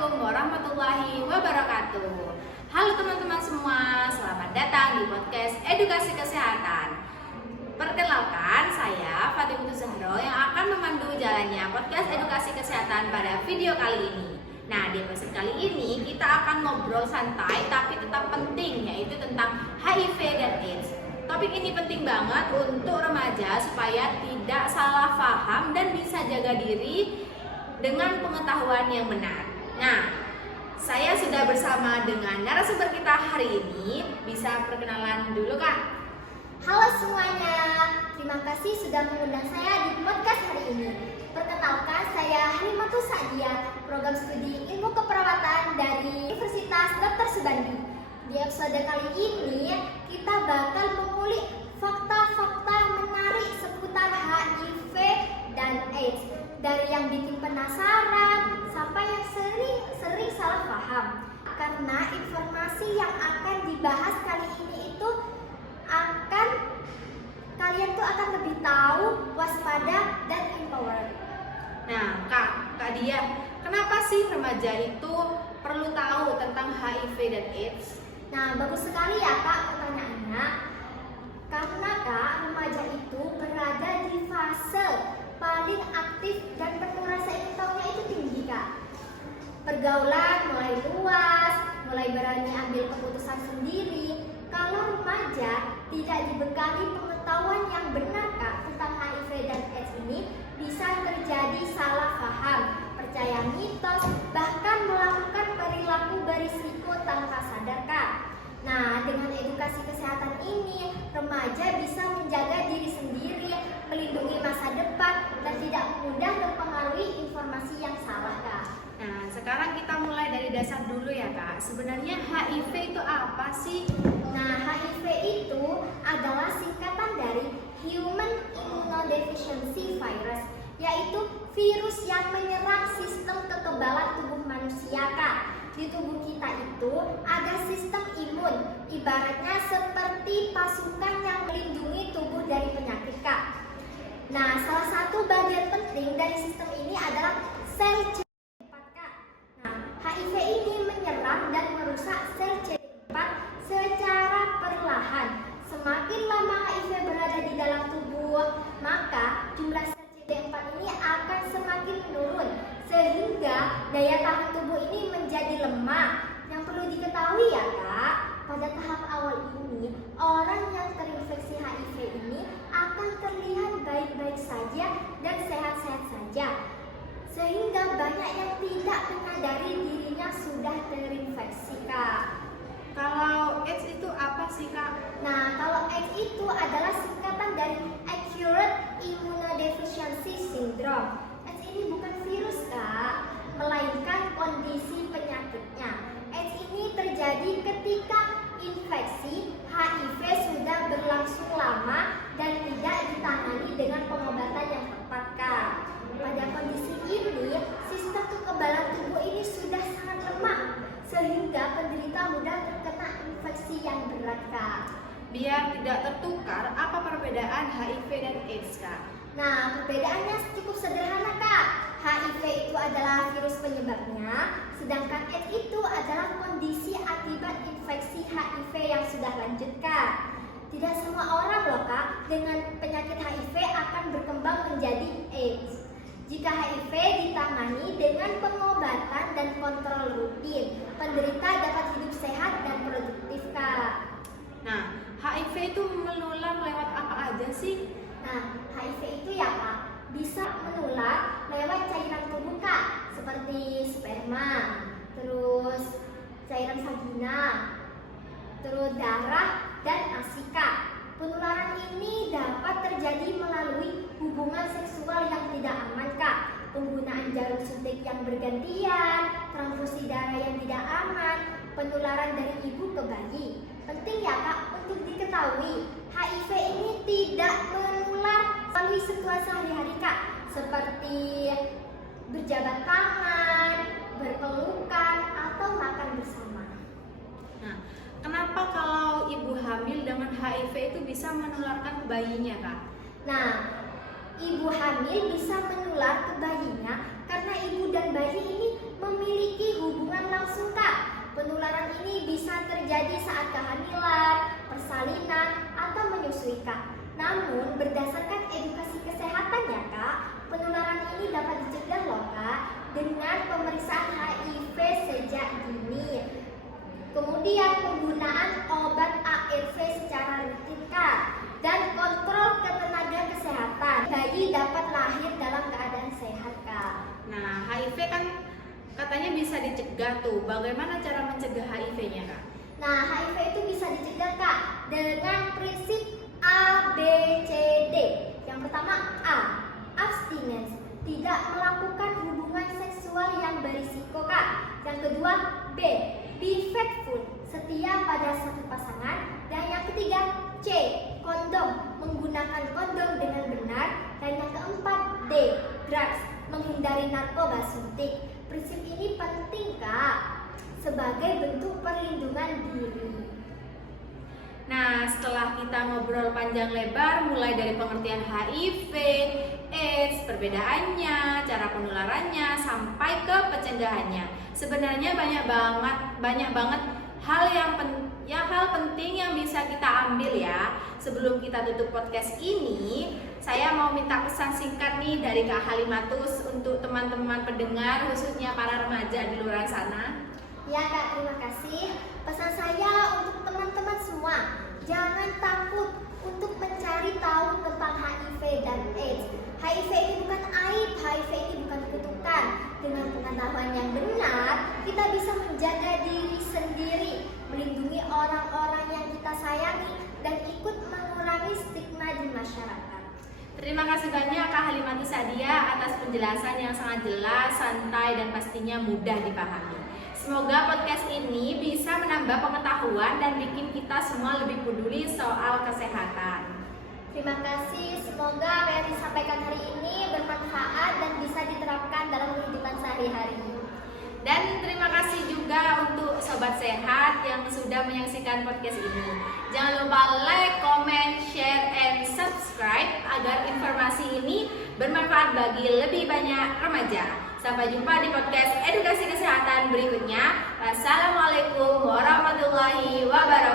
Assalamualaikum warahmatullahi wabarakatuh. Halo teman-teman semua, selamat datang di podcast Edukasi Kesehatan. Perkenalkan, saya Fatimah Zahro yang akan memandu jalannya podcast Edukasi Kesehatan pada video kali ini. Nah, di episode kali ini kita akan ngobrol santai tapi tetap penting, yaitu tentang HIV dan AIDS. Topik ini penting banget untuk remaja supaya tidak salah paham dan bisa jaga diri dengan pengetahuan yang benar. Nah, saya sudah bersama dengan narasumber kita hari ini. Bisa perkenalan dulu, Kak? Halo semuanya, terima kasih sudah mengundang saya di podcast hari ini. Perkenalkan, saya Halimatus Sa'diyah, program studi ilmu keperawatan dari Universitas Dr. Subandi. Di episode kali ini, kita bakal mengulik fakta-fakta menarik seputar HIV dan AIDS. Dari yang bikin penasaran sampai yang sering salah paham. Karena informasi yang akan dibahas kali ini itu kalian tuh akan lebih tahu, waspada, dan empowered. Nah, Kak Dia, kenapa sih remaja itu perlu tahu tentang HIV dan AIDS? Nah, bagus sekali ya Kak pertanyaannya. Karena Kak, remaja itu berada di fase paling aktif dan penuh rasa ingin tahunya itu tinggi Kak. Pergaulan mulai luas, mulai berani ambil keputusan sendiri. Kalau remaja tidak dibekali pengetahuan yang benar Kak tentang HIV dan AIDS ini, bisa terjadi salah paham, percaya mitos, bahkan melakukan perilaku berisiko tanpa sadar Kak. Nah, dengan edukasi kesehatan ini, remaja bisa menjaga diri sendiri, melindungi masa depan, dan tidak mudah terpengaruhi informasi yang salah Kak. Nah, sekarang kita mulai dari dasar dulu ya, Kak. Sebenarnya HIV itu apa sih? Nah, HIV itu adalah singkatan dari Human Immunodeficiency Virus, yaitu virus yang menyerang sistem kekebalan tubuh manusia Kak. Di tubuh kita itu ada sistem imun, ibaratnya seperti pasukan yang melindungi tubuh dari penyakit Kak. Nah, salah satu bagian penting dari sistem ini adalah sel CD4 Kak. Nah, HIV ini menyerang dan merusak sel CD4 secara perlahan. Semakin lama HIV berada di dalam tubuh, maka jumlah sel CD4 ini akan semakin menurun, sehingga daya tahan tubuh ini menjadi lemah. Yang perlu diketahui ya Kak, pada tahap awal ini, orang yang terinfeksi HIV ini akan terlihat baik-baik saja dan sehat-sehat saja, sehingga banyak yang tidak menyadari dirinya sudah terinfeksi Kak. Kalau AIDS itu apa sih, Kak? Nah, kalau AIDS itu adalah singkatan dari Acute Immunodeficiency Syndrome. AIDS ini bukan virus Kak, melainkan kondisi penyakitnya. AIDS ini terjadi ketika infeksi HIV sudah berlangsung lama dan tidak ditangani dengan pengobatan yang tepat Kak. Pada kondisi ini, sistem kekebalan tubuh ini sudah sangat lemah, sehingga penderita mudah terkena infeksi yang berat Kak. Biar tidak tertukar, apa perbedaan HIV dan AIDS, Kak? Nah, perbedaannya cukup sederhana Kak. HIV itu adalah virus penyebabnya, sedangkan AIDS itu adalah kondisi akibat infeksi HIV yang sudah lanjut Kak. Tidak semua orang loh Kak dengan penyakit HIV akan berkembang menjadi AIDS. Jika HIV ditangani dengan pengobatan dan kontrol rutin, penderita dapat hidup sehat dan produktif Kak. Nah, HIV itu menular lewat apa aja sih? Nah, HIV itu ya Kak, bisa menular lewat cairan tubuh Kak, seperti sperma, terus cairan vagina, terus darah dan ASI Kak. Penularan ini dapat terjadi melalui hubungan seksual yang tidak aman Kak, penggunaan jarum suntik yang bergantian, transfusi darah yang tidak aman, penularan dari ibu ke bayi. Penting ya Kak untuk diketahui, HIV ini tidak menular melalui sentuhan sehari-hari Kak, seperti berjabat tangan, berpelukan, atau makan bersama. Nah, kenapa kalau ibu hamil dengan HIV itu bisa menularkan ke bayinya, Kak? Nah, ibu hamil bisa menular ke bayinya karena ibu dan bayi ini memiliki hubungan Namun berdasarkan edukasi kesehatan ya Kak, penularan ini dapat dicegah loh Kak dengan pemeriksaan HIV sejak dini. Kemudian penggunaan obat ARV secara rutin Kak, dan kontrol ketenaga kesehatan. Bayi dapat lahir dalam keadaan sehat Kak. Nah, HIV kan katanya bisa dicegah tuh. Bagaimana cara mencegah HIV-nya, Kak? Nah, HIV itu bisa dicegah Kak dengan prinsip A, B, C, D. Yang pertama A, abstinence, tidak melakukan hubungan seksual yang berisiko Kak. Yang kedua B, be faithful, setia pada satu pasangan. Dan yang ketiga C, kondom, menggunakan kondom dengan benar. Dan yang keempat D, drugs, menghindari narkoba suntik. Prinsip ini penting Kak sebagai bentuk perlindungan diri. Nah, setelah kita ngobrol panjang lebar mulai dari pengertian HIV, AIDS, perbedaannya, cara penularannya, sampai ke pencegahannya. Sebenarnya banyak banget hal penting yang bisa kita ambil ya. Sebelum kita tutup podcast ini, saya mau minta pesan singkat nih dari Kak Halimatus untuk teman-teman pendengar, khususnya para remaja di luar sana. Ya Kak, terima kasih. Pesan saya untuk teman-teman semua, jangan takut untuk mencari tahu tentang HIV dan AIDS. HIV ini bukan aib, HIV ini bukan kutukan. Dengan pengetahuan yang benar, kita bisa menjaga diri sendiri, melindungi orang-orang yang kita sayangi, dan ikut mengurangi stigma di masyarakat. Terima kasih banyak Kak Halimatus Sadia atas penjelasan yang sangat jelas, santai, dan pastinya mudah dipahami. Semoga podcast ini bisa menambah pengetahuan dan bikin kita semua lebih peduli soal kesehatan. Terima kasih, semoga apa yang disampaikan hari ini bermanfaat dan bisa diterapkan dalam kehidupan sehari-hari. Dan terima kasih juga untuk Sobat Sehat yang sudah menyaksikan podcast ini. Jangan lupa like, comment, share, and subscribe agar informasi ini bermanfaat bagi lebih banyak remaja. Sampai jumpa di podcast edukasi kesehatan berikutnya. Wassalamualaikum warahmatullahi wabarakatuh.